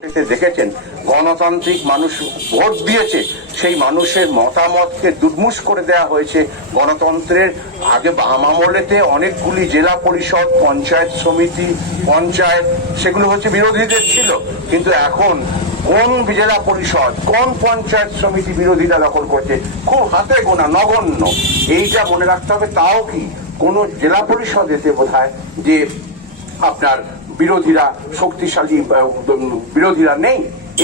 দেখেছেন গণতান্ত্রিক মানুষ ভোট দিয়েছে, সেই মানুষের মতামতকে দুর্মুষ করে দেওয়া হয়েছে। গণতন্ত্রের আগে বাম আমলেতে অনেকগুলি জেলা পরিষদ, পঞ্চায়েত সমিতি, পঞ্চায়েত সেগুলো হচ্ছে বিরোধীদের ছিল, কিন্তু এখন কোন জেলা পরিষদ, কোন পঞ্চায়েত সমিতি বিরোধীরা দখল করছে খুব হাতে গোনা, নগণ্য। এইটা মনে রাখতে হবে। তাও কি কোন জেলা পরিষদেতে বোধহয় যে আপনার বিরোধীরা শক্তিশালী বিরোধীরা নেই।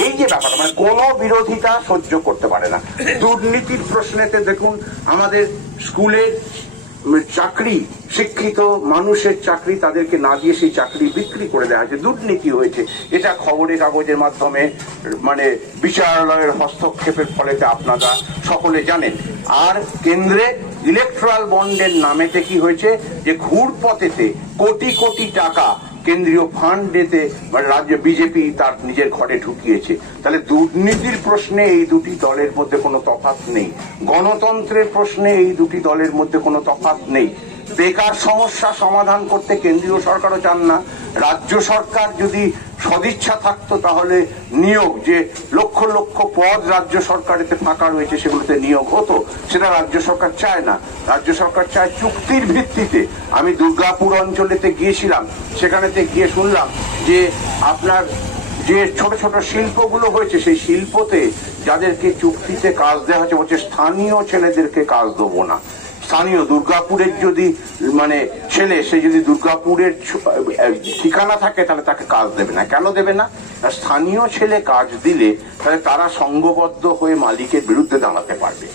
এই যে ব্যাপারটা, মানে কোন বিরোধিতা সহ্য করতে পারে না। দুর্নীতির প্রশ্নেতে দেখুন, আমাদের স্কুলের চাকরি, শিক্ষিত মানুষের চাকরি তাদেরকে না দিয়ে সেই চাকরি বিক্রি করে দেওয়া হয়েছে, দুর্নীতি হয়েছে। এটা খবরের কাগজের মাধ্যমে মানে বিচারালয়ের হস্তক্ষেপের ফলেতে আপনারা সকলে জানেন। আর কেন্দ্রে ইলেকট্রাল বন্ডের নামেতে কি হয়েছে যে ঘুরপথেতে কোটি কোটি টাকা কেন্দ্রীয় ফান্ডেতে রাজ্য বিজেপি তার নিজের ঘরে ঢুকিয়েছে। তাহলে দুর্নীতির প্রশ্নে এই দুটি দলের মধ্যে কোনো তফাৎ নেই, গণতন্ত্রের প্রশ্নে এই দুটি দলের মধ্যে কোনো তফাৎ নেই। বেকার সমস্যা সমাধান করতে কেন্দ্রীয় সরকারও চান না। রাজ্য সরকার যদি সদিচ্ছা থাকতো তাহলে নিয়োগ, যে লক্ষ লক্ষ পদ রাজ্য সরকারেতে ফাঁকা রয়েছে সেগুলোতে নিয়োগ হতো, সেটা রাজ্য সরকার চায় না। রাজ্য সরকার চায় চুক্তির ভিত্তিতে। আমি দুর্গাপুর অঞ্চলেতে গিয়েছিলাম, সেখানেতে গিয়ে শুনলাম যে আপনার যে ছোট ছোট শিল্পগুলো হয়েছে সেই শিল্পতে যাদেরকে চুক্তিতে কাজ দেওয়া হচ্ছে বলছে স্থানীয় ছেলেদেরকে কাজ দেবো না। স্থানীয় দুর্গাপুরের যদি মানে ছেলে, সে যদি দুর্গাপুরের ঠিকানা থাকে তাহলে তাকে কাজ দেবে না। কেন দেবে না? স্থানীয় ছেলে কাজ দিলে তাহলে তারা সংঘবদ্ধ হয়ে মালিকের বিরুদ্ধে দাঁড়াতে পারবে।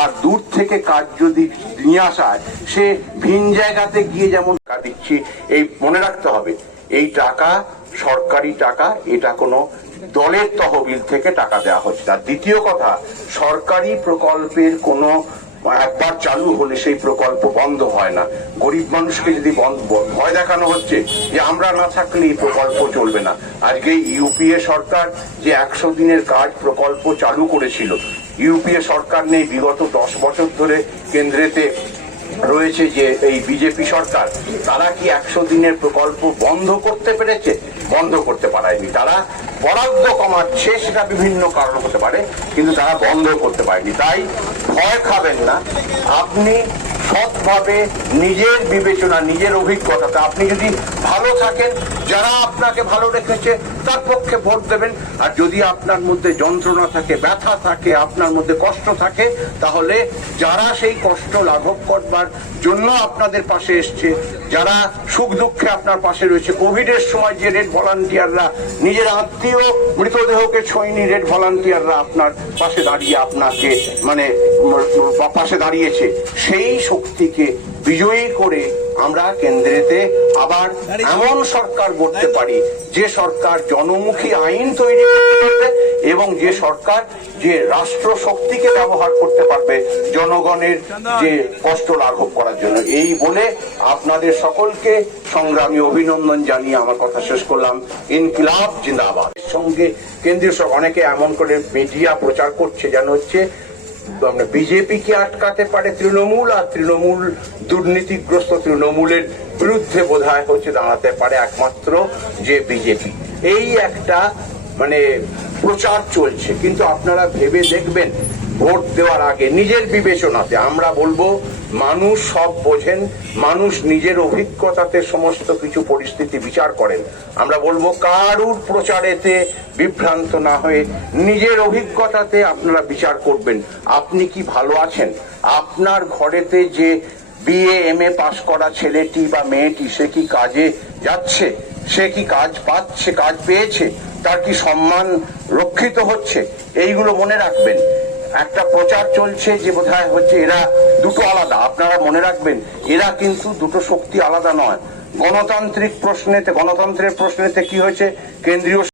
আর দূর থেকে কাজ যদি নিয়ে আসা হয়, সে ভিন জায়গাতে গিয়ে যেমন টাকা দিচ্ছি, এই মনে রাখতে হবে এই টাকা সরকারি টাকা, এটা কোনো দলের তহবিল থেকে টাকা দেওয়া হচ্ছে। আর দ্বিতীয় কথা, সরকারি প্রকল্পের কোনো একবার চালু হলে সেই প্রকল্প বন্ধ হয় না। গরিব মানুষকে যদি ভয় দেখানো হচ্ছে যে আমরা না থাকলে এই প্রকল্প চলবে না। আজকে ইউপিএ সরকার যে 100 দিনের কাজ প্রকল্প চালু করেছিল, ইউপিএ সরকার নেই, বিগত 10 বছর ধরে কেন্দ্রেতে রয়েছে যে এই বিজেপি সরকার, তারা কি 100 দিনের প্রকল্প বন্ধ করতে পেরেছে? বন্ধ করতে পারেনি। তারা বরাদ্দ কমাচ্ছে, সেটা বিভিন্ন কারণ হতে পারে, কিন্তু তারা বন্ধ করতে পারেনি। তাই ভয় খাবেন না। আপনি সৎভাবে নিজের বিবেচনা, নিজের অভিজ্ঞতাতে আপনি যদি ভালো থাকেন, যারা আপনাকে ভালো রেখেছে তার পক্ষে ভোট দেবেন। আর যদি আপনার মধ্যে যন্ত্রণা থাকে, ব্যথা থাকে, আপনার মধ্যে কষ্ট থাকে, তাহলে যারা সেই কষ্ট লাঘব করবার জন্য আপনাদের পাশে এসছে, যারা সুখ দুঃখে আপনার পাশে রয়েছে, কোভিডের সময় যে রেড ভলান্টিয়াররা নিজের আত্মীয় মৃতদেহকে ছোঁয়নি, রেড ভলান্টিয়াররা আপনার পাশে দাঁড়িয়ে আপনাকে মানে পাশে দাঁড়িয়েছে, সেই শক্তিকে বিজয়ী করে আমরা কেন্দ্রেতে আবার এমন সরকার গড়তে পারি যে সরকার জনমুখী আইন তৈরি করতে পারবে এবং যে সরকার যে রাষ্ট্র শক্তিকে ব্যবহার করতে পারবে জনগণের যে কষ্ট লাঘব করার জন্য। এই বলে আপনাদের সকলকে সংগ্রামী অভিনন্দন জানিয়ে আমার কথা শেষ করলাম। ইনকিলাব জিন্দাবাদ। সঙ্গে কেন্দ্রীয় অনেকে এমন করে মিডিয়া প্রচার করছে যেন হচ্ছে বিজেপিকে আটকাতে পারে তৃণমূল, আর তৃণমূল দুর্নীতিগ্রস্ত তৃণমূলের বিরুদ্ধে বোধহয় হচ্ছে দাঁড়াতে পারে একমাত্র যে বিজেপি। এই একটা মানে প্রচার চলছে। কিন্তু আপনারা ভেবে দেখবেন, ভোট দেওয়ার আগে নিজের বিবেচনাতে আমরা বলবো মানুষ সব বোঝেন, মানুষ নিজের অভিজ্ঞতাতে সমস্ত কিছু পরিস্থিতি বিচার করেন। আমরা বলবো কারুর প্রচারেতে বিভ্রান্ত না হয়ে নিজের অভিজ্ঞতাতে আপনারা বিচার করবেন। আপনি কি ভালো আছেন? আপনার ঘরেতে যে বিএ এমএ পাশ করা ছেলেটি বা মেয়েটি, সে কি কাজে যাচ্ছে? সে কি কাজ পাচ্ছে, কাজ পেয়েছে? তার কি সম্মান রক্ষিত হচ্ছে? এইগুলো মনে রাখবেন। একটা প্রচার চলছে যে বোধহয় হচ্ছে এরা দুটো আলাদা। আপনারা মনে রাখবেন, এরা কিন্তু দুটো শক্তি আলাদা নয়। গণতান্ত্রিক প্রশ্নেতে, গণতন্ত্রের প্রশ্নেতে কি হয়েছে, কেন্দ্রীয়